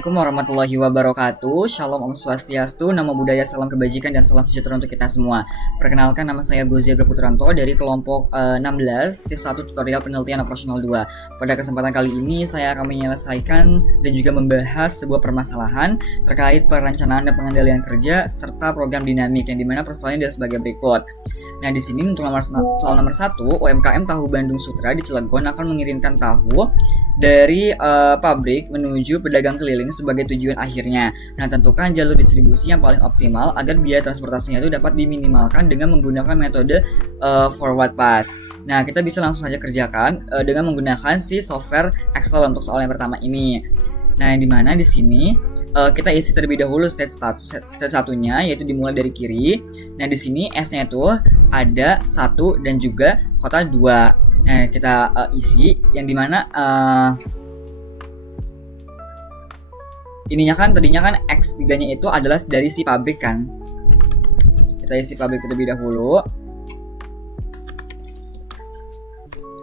Assalamualaikum warahmatullahi wabarakatuh. Shalom Om Swastiastu, Namo Buddhaya, salam kebajikan dan salam sejahtera untuk kita semua. Perkenalkan, nama saya Gozebra Putranto dari kelompok 16 Shift 1 Tutorial Penelitian Operasional 2. Pada kesempatan kali ini saya akan menyelesaikan dan juga membahas sebuah permasalahan terkait perencanaan dan pengendalian kerja serta program dinamik, yang dimana persoalannya adalah sebagai berikut. Nah, di sini untuk soal nomor 1, UMKM Tahu Bandung Sutra di Cilegon akan mengirimkan tahu dari pabrik menuju pedagang keliling sebagai tujuan akhirnya. Nah, tentukan jalur distribusi yang paling optimal agar biaya transportasinya itu dapat diminimalkan dengan menggunakan metode forward pass. Nah, kita bisa langsung saja kerjakan dengan menggunakan si software Excel untuk soal yang pertama ini. Nah, yang dimana di sini kita isi terlebih dahulu state satunya, yaitu dimulai dari kiri. Nah, di sini S-nya itu ada 1 dan juga kota 2. Nah, kita isi yang dimana ininya kan tadinya kan X3-nya itu adalah dari si pabrik kan. Kita isi pabrik terlebih dahulu.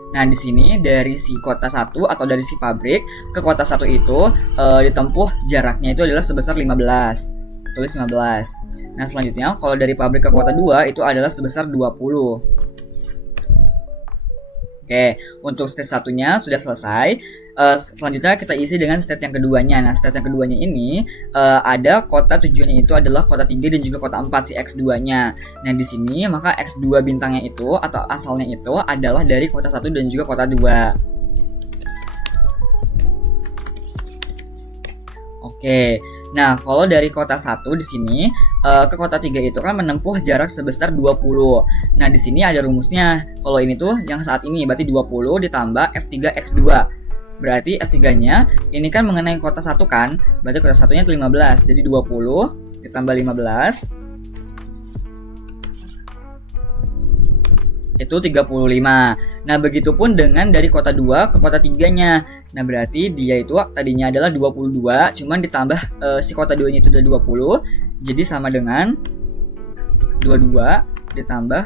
Nah, di sini dari si kota 1 atau dari si pabrik ke kota 1 itu ditempuh jaraknya itu adalah sebesar 15. Tulis 15. Nah, selanjutnya kalau dari pabrik ke kota 2 itu adalah sebesar 20. Oke, untuk state satunya sudah selesai. Selanjutnya kita isi dengan state yang keduanya. Nah, state yang keduanya ini ada kota tujuannya itu adalah kota 3 dan juga kota 4 si X2-nya. Nah, di sini maka X2 bintangnya itu atau asalnya itu adalah dari kota 1 dan juga kota 2. Oke. Nah, kalau dari kota 1 di sini ke kota 3 itu kan menempuh jarak sebesar 20. Nah, di sini ada rumusnya. Kalau ini tuh yang saat ini berarti 20 ditambah F3X2. Berarti F3-nya ini kan mengenai kota 1 kan? Berarti kota 1-nya 15. Jadi 20 ditambah 15 itu 35. Nah, begitupun dengan dari kota 2 ke kota 3-nya. Nah, berarti dia itu tadinya adalah 22, cuman ditambah si kota 2-nya itu adalah 20. Jadi sama dengan 22 ditambah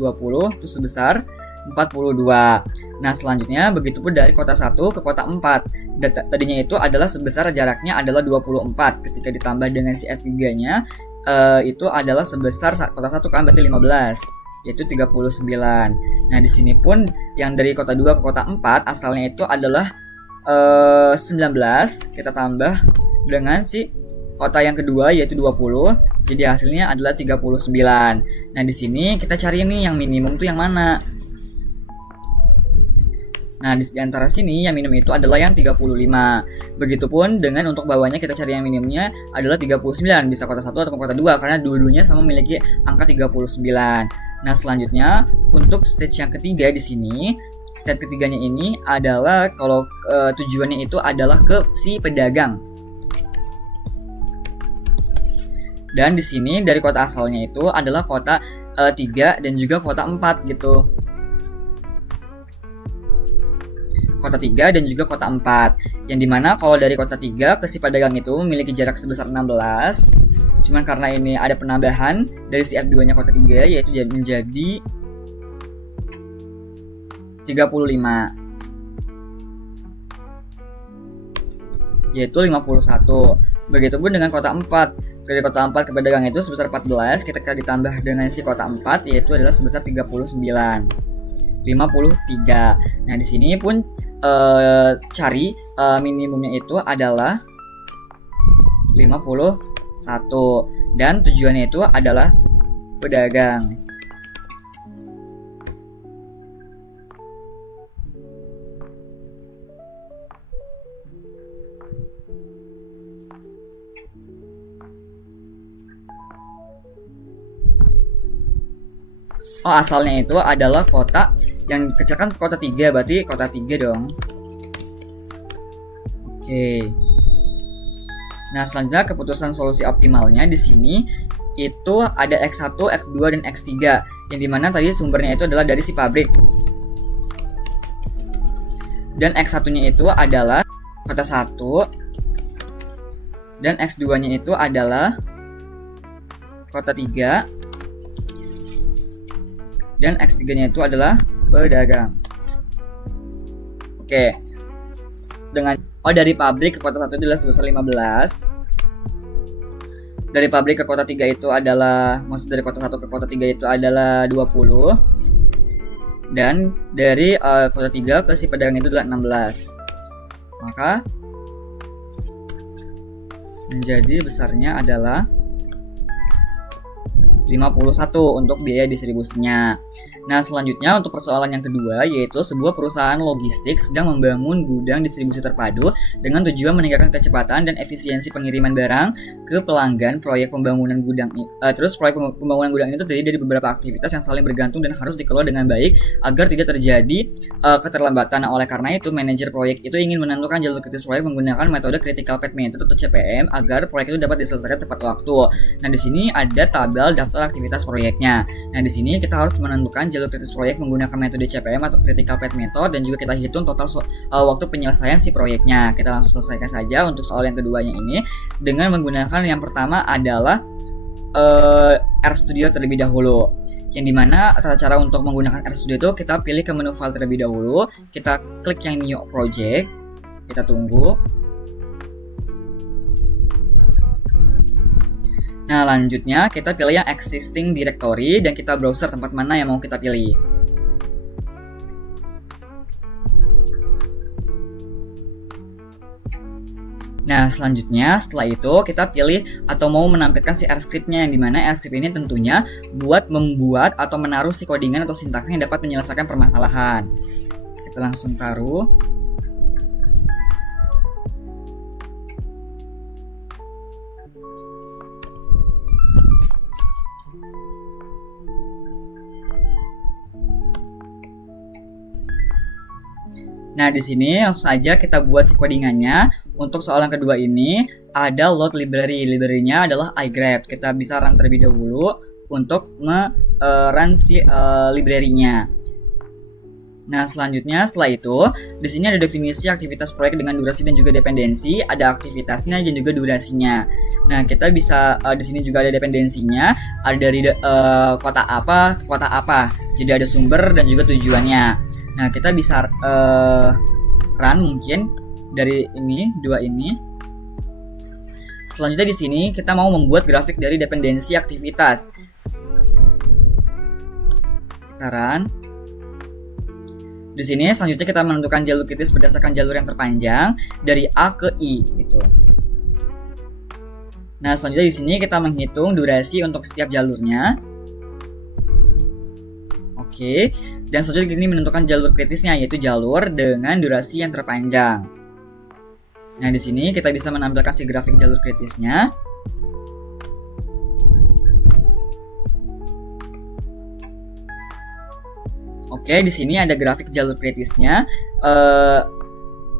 20 itu sebesar 42. Nah, selanjutnya begitupun dari kota 1 ke kota 4. Dan tadinya itu adalah sebesar jaraknya adalah 24. Ketika ditambah dengan si F3-nya itu adalah sebesar kota 1 kan berarti 15. Yaitu 39. Nah, di sini pun yang dari kota 2 ke kota 4 asalnya itu adalah 19. Kita tambah dengan si kota yang kedua yaitu 20. Jadi hasilnya adalah 39. Nah, di sini kita cari nih yang minimum tuh yang mana. Nah, di antara sini yang minimum itu adalah yang 35. Begitupun dengan untuk bawahnya kita cari yang minimumnya adalah 39. Bisa kota 1 atau kota 2 karena dua-duanya sama memiliki angka 39. Nah, selanjutnya untuk stage yang ketiga di sini, stage ketiganya ini adalah kalau tujuannya itu adalah ke si pedagang. Dan di sini dari kota asalnya itu adalah kota 3 dan juga kota 4 gitu. Kota 3 dan juga kota 4. Yang dimana kalau dari kota 3 ke si pedagang itu memiliki jarak sebesar 16. Cuman karena ini ada penambahan dari si F2-nya kota 3 yaitu menjadi 35. Yaitu 51. Begitupun dengan kota 4. Dari kota 4 ke pedagang itu sebesar 14. Kita ditambah dengan si kota 4 yaitu adalah sebesar 39. 53. Nah, di sini pun cari minimumnya itu adalah 51 dan tujuannya itu adalah pedagang. Oh, asalnya itu adalah kota yang kecil kan kota 3, berarti kota 3 dong. Oke. Nah, selanjutnya keputusan solusi optimalnya di sini itu ada X1, X2 dan X3 yang dimana tadi sumbernya itu adalah dari si pabrik. Dan X1-nya itu adalah kota 1 dan X2-nya itu adalah kota 3 dan X3-nya itu adalah pedagang. Oke. Dengan Oh, dari pabrik ke kota 1 itu adalah sebesar 15. Dari pabrik ke kota 3 itu adalah, maksud dari kota 1 ke kota 3 itu adalah 20. Dan dari kota 3 ke si pedagang itu adalah 16. Maka menjadi besarnya adalah 51 untuk biaya distribusinya. Nah, selanjutnya untuk persoalan yang kedua, yaitu sebuah perusahaan logistik sedang membangun gudang distribusi terpadu dengan tujuan meningkatkan kecepatan dan efisiensi pengiriman barang ke pelanggan. Proyek pembangunan gudang pembangunan gudang ini terdiri dari beberapa aktivitas yang saling bergantung dan harus dikelola dengan baik agar tidak terjadi keterlambatan. Nah, oleh karena itu, manajer proyek itu ingin menentukan jalur kritis proyek menggunakan metode critical path method atau CPM agar proyek itu dapat diselesaikan tepat waktu. Nah, di sini ada tabel daftar aktivitas proyeknya. Nah, di sini kita harus menentukan jalur kritis proyek menggunakan metode CPM atau critical path method, dan juga kita hitung total waktu penyelesaian si proyeknya. Kita langsung selesaikan saja untuk soal yang keduanya ini dengan menggunakan yang pertama adalah RStudio terlebih dahulu. Yang dimana tata cara untuk menggunakan RStudio itu kita pilih ke menu file terlebih dahulu, kita klik yang new project, kita tunggu. Nah, lanjutnya kita pilih yang existing directory dan kita browser tempat mana yang mau kita pilih. Nah, selanjutnya setelah itu kita pilih atau mau menampilkan si R-script-nya, yang dimana R-script ini tentunya buat membuat atau menaruh si codingan atau sintaksnya yang dapat menyelesaikan permasalahan. Kita langsung taruh. Nah, di sini langsung saja kita buat si codingannya. Untuk soal yang kedua ini ada load library. Library-nya adalah iGrep. Kita bisa run terlebih dahulu untuk run si library-nya. Nah, selanjutnya setelah itu di sini ada definisi aktivitas proyek dengan durasi dan juga dependensi, ada aktivitasnya dan juga durasinya. Nah, kita bisa di sini juga ada dependensinya, ada dari kota apa ke kota apa. Jadi ada sumber dan juga tujuannya. Nah, kita bisa run mungkin dari ini, dua ini. Selanjutnya di sini kita mau membuat grafik dari dependensi aktivitas. Kita run. Di sini selanjutnya kita menentukan jalur kritis berdasarkan jalur yang terpanjang dari A ke I gitu. Nah, selanjutnya di sini kita menghitung durasi untuk setiap jalurnya. Oke, dan selanjutnya ini menentukan jalur kritisnya, yaitu jalur dengan durasi yang terpanjang. Nah, di sini kita bisa menampilkan si grafik jalur kritisnya. Oke, di sini ada grafik jalur kritisnya,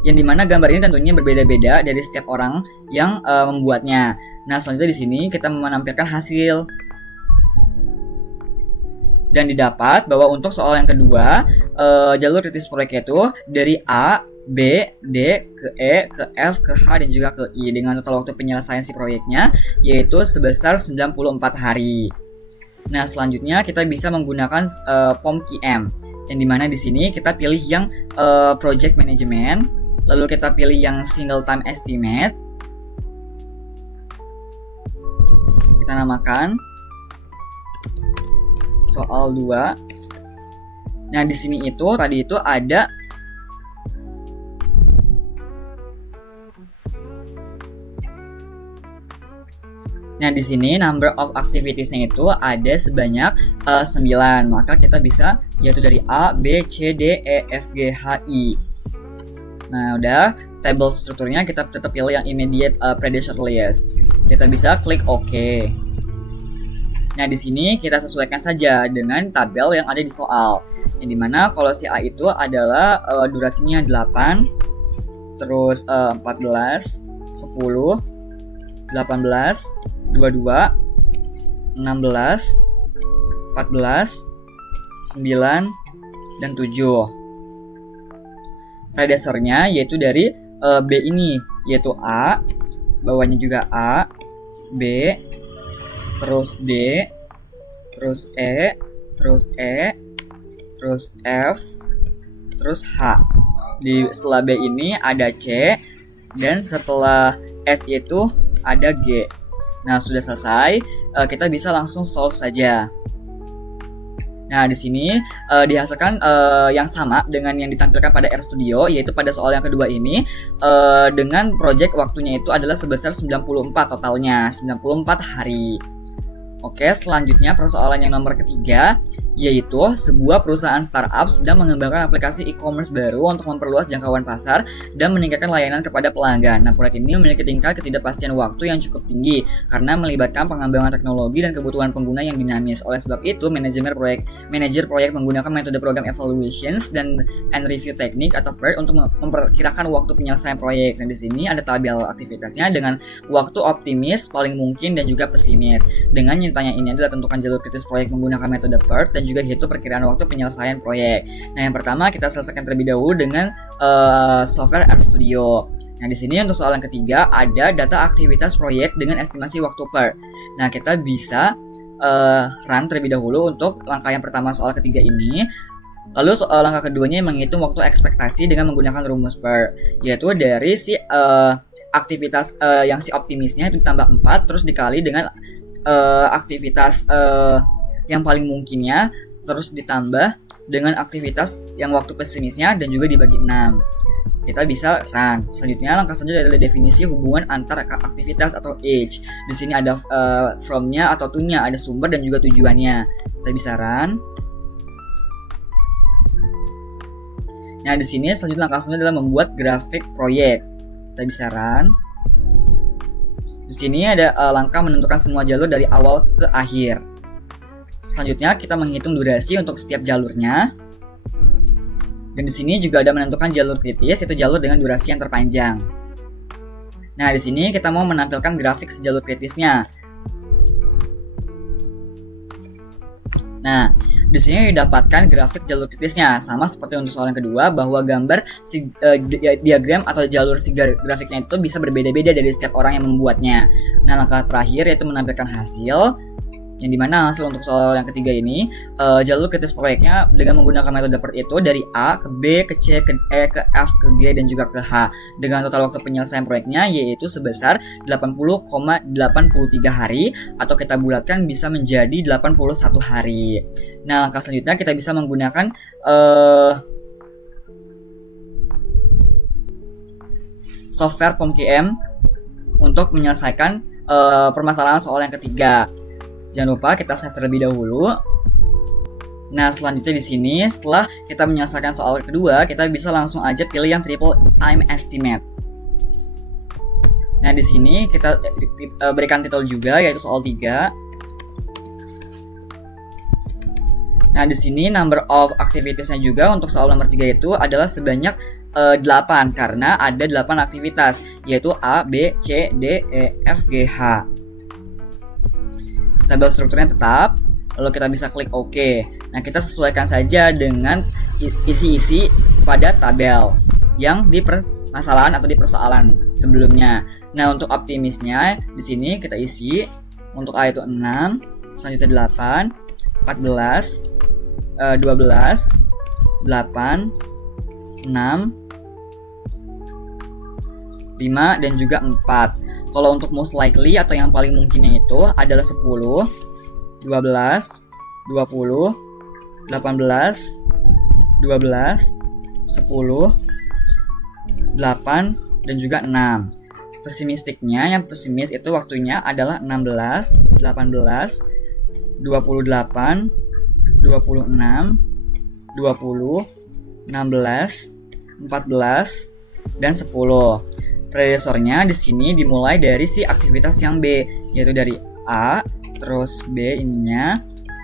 yang dimana gambar ini tentunya berbeda-beda dari setiap orang yang membuatnya. Nah, selanjutnya di sini kita menampilkan hasil. Dan didapat bahwa untuk soal yang kedua, jalur kritis proyek itu dari A, B, D, ke E, ke F, ke H, dan juga ke I dengan total waktu penyelesaian si proyeknya yaitu sebesar 94 hari. Nah, selanjutnya kita bisa menggunakan POM-QM, yang dimana di sini kita pilih yang project management, lalu kita pilih yang single time estimate. Kita namakan soal 2. Nah, di sini itu tadi itu ada Nah, di sini number of activities-nya itu ada sebanyak 9. Maka kita bisa yaitu dari A, B, C, D, E, F, G, H, I. Nah, udah table strukturnya kita tetap pilih yang immediate predecessor list. Kita bisa klik OK. Nah, di sini kita sesuaikan saja dengan tabel yang ada di soal. Yang dimana kalau si A itu adalah durasinya 8, terus 14, 10, 18, 22, 16, 14, 9, dan 7. Predecessornya yaitu dari B ini, yaitu A, bawahnya juga A, B, terus D, terus E, terus E, terus F, terus H. Setelah B ini ada C, dan setelah F itu ada G. Nah, sudah selesai, kita bisa langsung solve saja. Nah, di sini dihasilkan yang sama dengan yang ditampilkan pada RStudio, yaitu pada soal yang kedua ini dengan project waktunya itu adalah sebesar 94 totalnya, 94 hari. Oke, selanjutnya persoalan yang nomor ketiga, yaitu sebuah perusahaan startup sedang mengembangkan aplikasi e-commerce baru untuk memperluas jangkauan pasar dan meningkatkan layanan kepada pelanggan. Nah, proyek ini memiliki tingkat ketidakpastian waktu yang cukup tinggi karena melibatkan pengembangan teknologi dan kebutuhan pengguna yang dinamis. Oleh sebab itu, manajer proyek menggunakan metode program evaluations dan review teknik atau PERT untuk memperkirakan waktu penyelesaian proyek. Nah, di sini ada tabel aktivitasnya dengan waktu optimis, paling mungkin, dan juga pesimis. Dengan tanya ini adalah tentukan jalur kritis proyek menggunakan metode PERT dan juga hitung perkiraan waktu penyelesaian proyek. Nah, yang pertama kita selesaikan terlebih dahulu dengan software RStudio. Nah, di sini untuk soal yang ketiga ada data aktivitas proyek dengan estimasi waktu PERT. Nah, kita bisa run terlebih dahulu untuk langkah yang pertama soal ketiga ini. Lalu langkah keduanya menghitung waktu ekspektasi dengan menggunakan rumus PERT, yaitu dari si aktivitas yang si optimisnya itu ditambah 4 terus dikali dengan aktivitas yang paling mungkinnya terus ditambah dengan aktivitas yang waktu pesimisnya dan juga dibagi 6. Kita bisa run. Selanjutnya langkah selanjutnya adalah definisi hubungan antara aktivitas atau age. Di sini ada from-nya atau to-nya, ada sumber dan juga tujuannya. Kita bisa run. Nah, di sini selanjutnya langkah selanjutnya adalah membuat grafik proyek. Kita bisa run. Di sini ada langkah menentukan semua jalur dari awal ke akhir. Selanjutnya kita menghitung durasi untuk setiap jalurnya. Dan di sini juga ada menentukan jalur kritis, yaitu jalur dengan durasi yang terpanjang. Nah, di sini kita mau menampilkan grafik sejalur kritisnya. Nah, di sini didapatkan grafik jalur kritisnya, sama seperti untuk soal yang kedua, bahwa gambar diagram atau jalur si grafiknya itu bisa berbeda-beda dari setiap orang yang membuatnya. Nah, langkah terakhir yaitu menampilkan hasil, yang dimana hasil untuk soal yang ketiga ini jalur kritis proyeknya dengan menggunakan metode PERT itu dari A ke B ke C ke E ke F ke G dan juga ke H dengan total waktu penyelesaian proyeknya yaitu sebesar 80,83 hari atau kita bulatkan bisa menjadi 81 hari. Nah, langkah selanjutnya kita bisa menggunakan software POMKM untuk menyelesaikan permasalahan soal yang ketiga. Jangan lupa kita save terlebih dahulu. Nah, selanjutnya di sini setelah kita menyelesaikan soal kedua, kita bisa langsung aja pilih yang triple time estimate. Nah, di sini kita berikan titel juga yaitu soal 3. Nah, di sini number of activities-nya juga untuk soal nomor 3 itu adalah sebanyak 8 karena ada 8 aktivitas yaitu A, B, C, D, E, F, G, H. Tabel strukturnya tetap, lalu kita bisa klik OK. Nah, kita sesuaikan saja dengan isi-isi pada tabel yang di permasalahan atau di persoalan sebelumnya. Nah, untuk optimisnya di sini kita isi untuk A itu 6, selanjutnya 8, 14, 12, 8, 6, 5 dan juga 4. Kalau untuk most likely atau yang paling mungkinnya itu adalah 10, 12, 20, 18, 12, 10, 8 dan juga 6. Pesimistiknya yang pesimis itu waktunya adalah 16, 18, 28, 26, 20, 16, 14 dan 10. Predesornya di sini dimulai dari si aktivitas yang B, yaitu dari A, terus B ininya,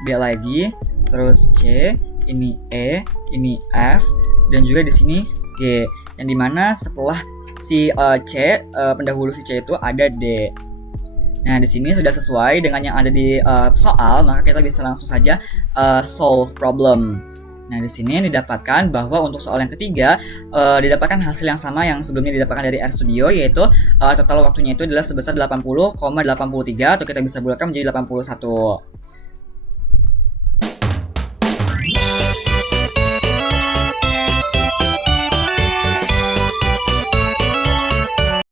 B lagi, terus C, ini E, ini F, dan juga di sini G. Yang dimana setelah si C, pendahulu si C itu ada D. Nah, di sini sudah sesuai dengan yang ada di soal, maka kita bisa langsung saja solve problem. Nah, di sini didapatkan bahwa untuk soal yang ketiga didapatkan hasil yang sama yang sebelumnya didapatkan dari RStudio, yaitu total waktunya itu adalah sebesar 80,83 atau kita bisa bulatkan menjadi 81.